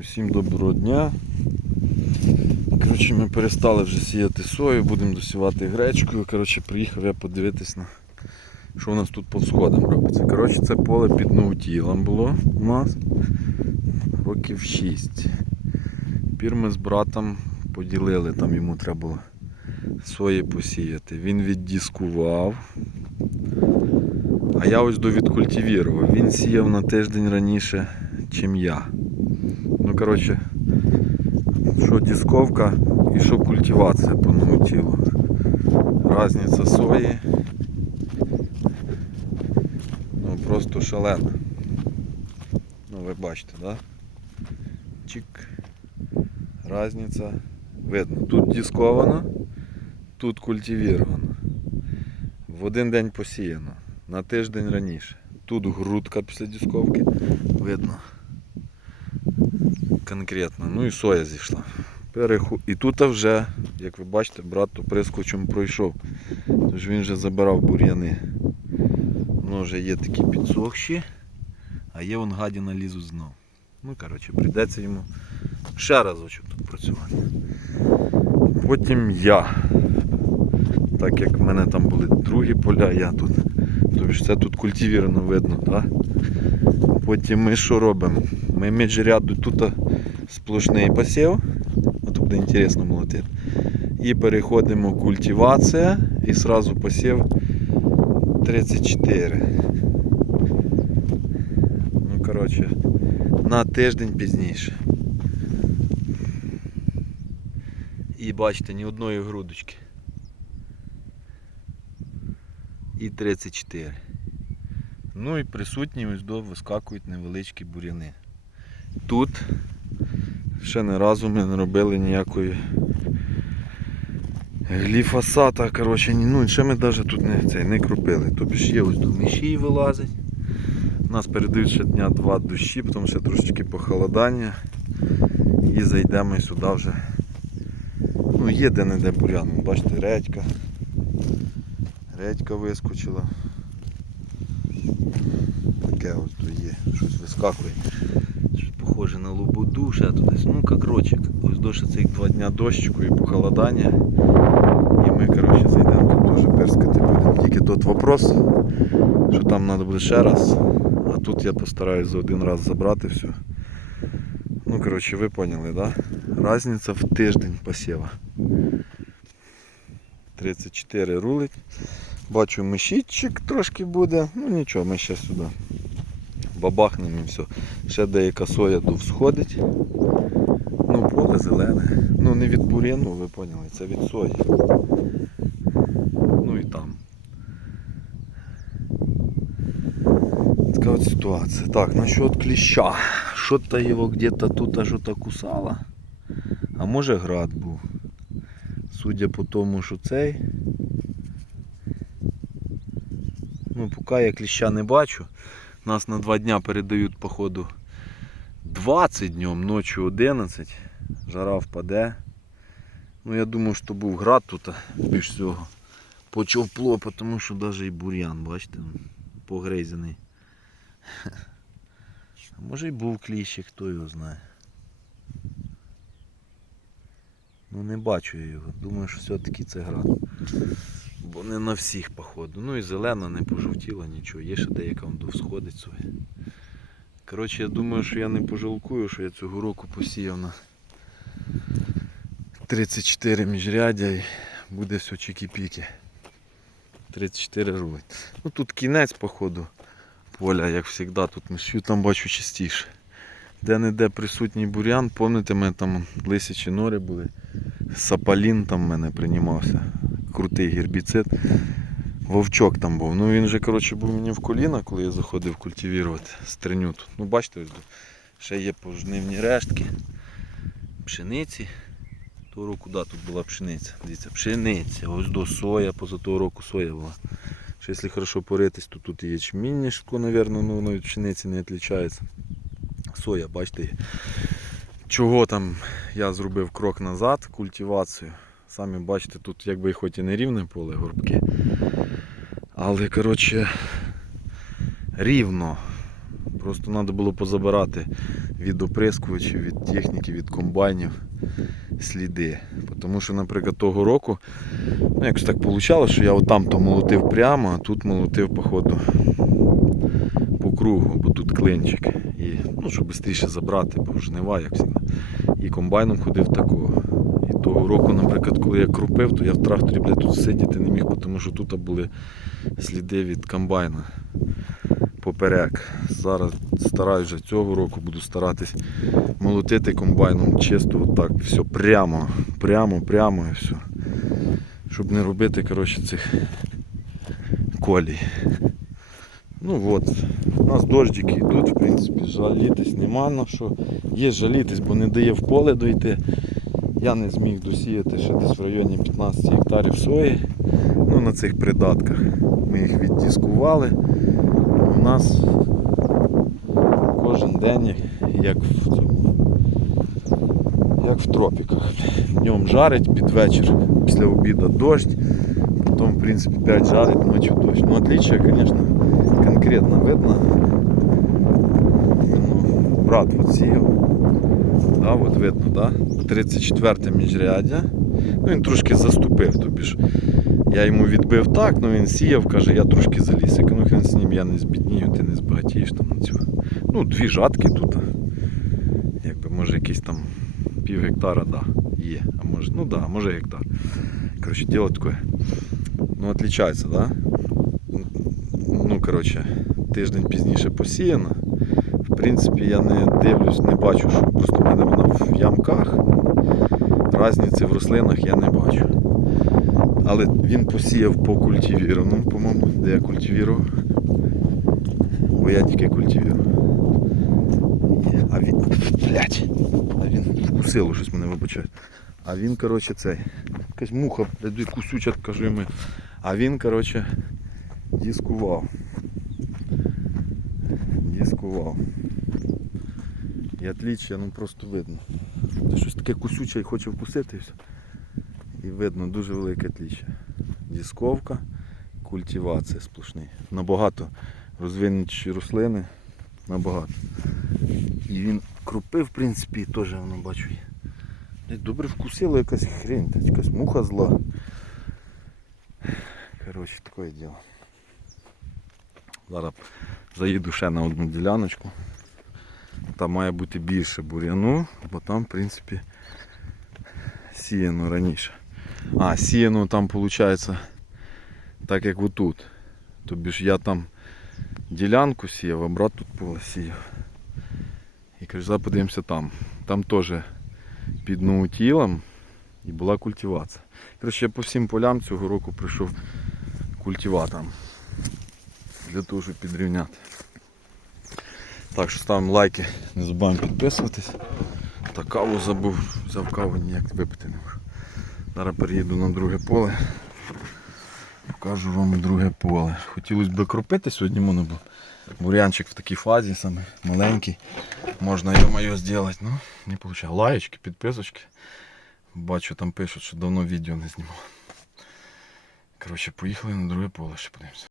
Усім доброго дня. Коротше, ми перестали вже сіяти сою, будемо досівати гречкою. Коротше, приїхав я подивитись на що у нас тут по всходам робиться. Коротше, це поле під наутілом було у нас років 6. Тепер ми з братом поділили, там йому треба було сої посіяти. Він віддіскував. А я ось довідкультивірував. Він сіяв на тиждень раніше, чим я. Ну, коротше, що дисковка і що культивація по наутілу. Разниця сої. Ну просто шалена. Ну ви бачите, да? Чик. Разниця видно. Тут дисковано, тут культивіровано. В один день посіяно. На тиждень раніше. Тут грудка після дисковки. Видно. Конкретно. Ну і соя зійшла. Переху... І тут вже, як ви бачите, брат оприскувачем пройшов. Тож він вже забирав бур'яни. Воно вже є такі підсохші, а є вон гадіна лізуть знов. Ну, коротше, прийдеться йому ще разочок тут працювати. Потім я. Так як в мене там були другі поля, я тут. Тобто це тут культивірно видно, так? Потім ми що робимо? Ми між ряду тут сплошний посів. От буде інтересно молотити. І переходимо культивація і сразу посів 34. Ну, коротше, на тиждень пізніше. І бачите, ні одної грудочки. І 34. Ну і присутні ось до вискакують невеличкі бур'яни. Тут ще не разу ми не робили ніякої гліфосата, коротше, ну ще ми навіть тут не, цей, не кропили. Тобі ж є ось до міші вилазить. У нас передають дня два дощі, тому ще трошечки похолодання. І зайдемо сюди вже. Ну є де-не-де бур'ян. Бачите, редька. Редька вискочила. Таке ось тут є, щось вискакує. Похоже на лободу, ще туди. Ну, як рочик. Ось до ще цих два дня дощику і похолодання. І ми, коротше, зайдемо тут теж перскати будемо. Тільки тут вопрос, що там треба буде ще раз. А тут я постараюсь за один раз забрати все. Ну, коротше, ви поняли, да? Разниця в тиждень посіва. 34 рулить. Бачу мишітчик трошки буде. Ну нічого, ми ще сюди бабахнемо і все. Ще деяка соя довсходить. Ну, поле зелене. Ну не від бур'яну, ви поняли, це від сої. Ну і там. Така от ситуація. Так, насчет кліща. Що-то його где-то тут що-то кусало. А може град був. Судя по тому, що цей. Ну, поки я кліща не бачу. Нас на два дня передають, походу, 20 днем, ночі 11. Жара впаде. Ну я думаю, що був град тут більш всього. Почовпло, тому що навіть і бур'ян, бачите. А може й був кліщик, хто його знає. Ну не бачу я його. Думаю, що все-таки це град. Бо не на всіх походу. Ну і зелена не пожовтіла нічого. Є ще деяка вон всходить своє. Коротше, я думаю, що я не пожалкую, що я цього року посіяв на 34 міжрядя і буде все чики-піки. 34 рулить. Ну тут кінець, походу, поля, як завжди, тут мишю там бачу частіше. Де-не-де присутній бур'ян, пам'ятаєте, ми там лисячі нори були. Сапалін там в мене приймався. Крутий гербіцид. Вовчок там був. Ну він же коротше, був мені в коліна, коли я заходив культивувати стриню тут. Ну бачите, ще є пожнивні рештки. Пшениці. Того року да, тут була пшениця. Дивіться, пшениця. Ось до соя, поза того року соя була. Ще якщо хорошо поритись, то тут і ячміннішко, мабуть, ну воно від пшениці не відрізняється. Соя, бачите. Чого там я зробив крок назад, культивацію. Самі бачите, тут якби хоч і не рівне поле горбки. Але коротше рівно. Просто треба було позабирати від оприскувачів, від техніки, від комбайнів сліди. Тому що, наприклад, того року, ну якось так вийшло, що я отам то молотив прямо, а тут молотив, походу, по кругу, бо тут клинчик. І, ну, щоб швидше забрати, бо жнива, як завжди. І комбайном ходив такого. Того року, наприклад, коли я крупив, то я в тракторі блядь, тут сидіти не міг, тому що тут були сліди від комбайна поперек. Зараз стараюсь вже цього року, буду старатись молотити комбайном чисто отак, все прямо, прямо, прямо і все. Щоб не робити коротше, цих колій. Ну от, у нас дождики йдуть, в принципі, жалітись нема на що. Є жалітись, бо не дає в поле дойти. Я не зміг досіяти ще десь в районі 15 гектарів сої. Ну, на цих придатках. Ми їх віддіскували. У нас кожен день як в цьому. Як в тропіках. Днем жарить, під вечір після обіду дощ, потім, в принципі, 5 жарить, ночі дощ. Ну, отличие, звісно, конкретно видно. Ну, брат от сіяв. Да, от видно, да? 34 міжряддя. Ну, він трошки заступив. Тобі ж я йому відбив так, ну він сіяв, каже, я трошки заліз. Я кажу, ну хрен з ним, я не збіднію, ти не збагатієш там на цю. Ну, дві жатки тут. Якби може якийсь там пів гектара, да, є. А може, ну да, може гектар. Коротше, діло таке. Ну, отличається, да? Ну, коротше, тиждень пізніше посіяно. В принципі, я не дивлюсь, не бачу, що просто в мене вона в ямках. Разниці в рослинах я не бачу. Але він посіяв по культивірованому, по-моєму, де я культивірував. Бо я тільки культивірував. А він. Блять. А він вкусило щось мене вибачає. А він, коротше, цей. Якась муха, кусюча, кажу йому. А він, коротше, дискував. Дискував. І отличие, ну просто видно. Це щось таке кусюче і хоче вкусити і видно дуже велике отличие. Дісковка, культивація сплошний. Набагато розвинутіші рослини. Набагато. І він крупи, в принципі, теж воно бачу. Добре вкусила якась хрень, якась муха зла. Коротше, таке діло. Зараз заїду ще на одну діляночку. Там має бути більше бур'яну, бо там, в принципі, сіяно раніше. А, сіяно там виходить так як отут. Тобі ж я там ділянку сіяв, а брат тут поле сіяв. І кажу, подивимося там. Там теж під ноутілом і була культивація. Коротше, я по всім полям цього року прийшов культиватором. Для того, підрівняти. Так що ставимо лайки, не забуваємо підписуватись. Та каву забув, взяв каву ніяк випити не можу. Зараз переїду на друге поле. Покажу вам друге поле. Хотілося б кропити сьогодні можна було. Бурянчик в такій фазі саме маленький. Можна його зробити, ну не вийшло. Лаєчки, підписочки. Бачу там пишуть, що давно відео не знімав. Коротше, поїхали на друге поле ще подивимося.